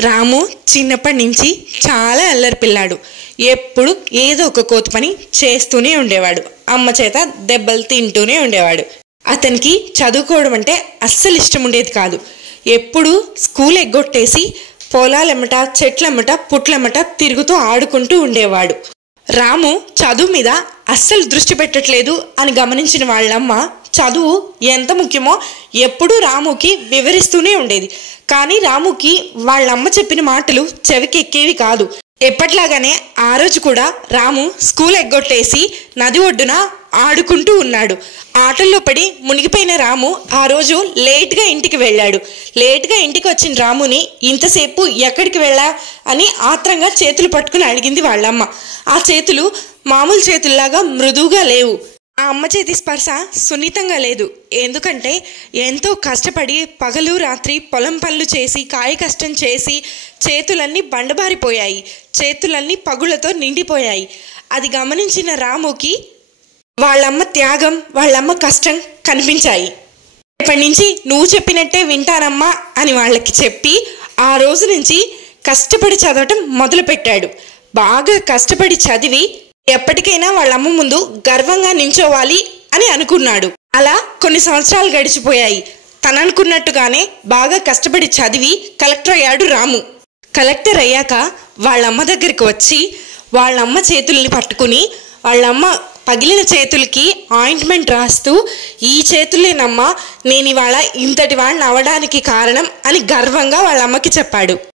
రాము చిన్నప్పటి నుంచి చాలా అల్లరి పిల్లాడు. ఎప్పుడు ఏదో ఒక కోతి పని చేస్తూనే ఉండేవాడు. అమ్మ చేత దెబ్బలు తింటూనే ఉండేవాడు. అతనికి చదువుకోవడం అంటే అస్సలు ఇష్టం ఉండేది కాదు. ఎప్పుడు స్కూల్ ఎగ్గొట్టేసి పొలాలెమ్మట, చెట్లెమ్మట, పుట్లెమ్మట తిరుగుతూ ఆడుకుంటూ ఉండేవాడు. రాము చదువు మీద అస్సలు దృష్టి పెట్టట్లేదు అని గమనించిన వాళ్ళమ్మ చదువు ఎంత ముఖ్యమో ఎప్పుడూ రాముకి వివరిస్తూనే ఉండేది. కానీ రాముకి వాళ్ళమ్మ చెప్పిన మాటలు చెవికి ఎక్కేవి కాదు. ఎప్పట్లాగానే ఆ రోజు కూడా రాము స్కూల్ ఎగ్గొట్టేసి నది ఒడ్డున ఆడుకుంటూ ఉన్నాడు. ఆటల్లో పడి మునిగిపోయిన రాము ఆ రోజు లేట్గా ఇంటికి వెళ్ళాడు. లేట్గా ఇంటికి వచ్చిన రాముని ఇంతసేపు ఎక్కడికి వెళ్ళా అని ఆత్రంగా చేతులు పట్టుకుని అడిగింది వాళ్ళమ్మ. ఆ చేతులు మామూలు చేతుల్లాగా మృదువుగా లేవు. ఆ అమ్మ చేతి స్పర్శ సున్నితంగా లేదు. ఎందుకంటే ఎంతో కష్టపడి పగలు రాత్రి పొలం పనులు చేసి కాయ కష్టం చేసి చేతులన్నీ బండబారిపోయాయి. చేతులన్నీ పగుళ్లతో నిండిపోయాయి. అది గమనించిన రాముకి వాళ్ళమ్మ త్యాగం, వాళ్ళమ్మ కష్టం కనిపించాయి. ఇప్పటి నుంచి నువ్వు చెప్పినట్టే వింటానమ్మా అని వాళ్ళకి చెప్పి ఆ రోజు నుంచి కష్టపడి చదవటం మొదలుపెట్టాడు. బాగా కష్టపడి చదివి ఎప్పటికైనా వాళ్ళమ్మ ముందు గర్వంగా నించోవాలి అని అనుకున్నాడు. అలా కొన్ని సంవత్సరాలు గడిచిపోయాయి. తను అనుకున్నట్టుగానే బాగా కష్టపడి చదివి కలెక్టర్ అయ్యాడు రాము. కలెక్టర్ అయ్యాక వాళ్ళమ్మ దగ్గరికి వచ్చి వాళ్ళమ్మ చేతుల్ని పట్టుకుని వాళ్ళమ్మ పగిలిన చేతులకి ఆయింట్మెంట్ రాస్తూ, ఈ చేతులేనమ్మా నేను ఇవాళ ఇంతటి వాడిని అవ్వడానికి కారణం అని గర్వంగా వాళ్ళమ్మకి చెప్పాడు.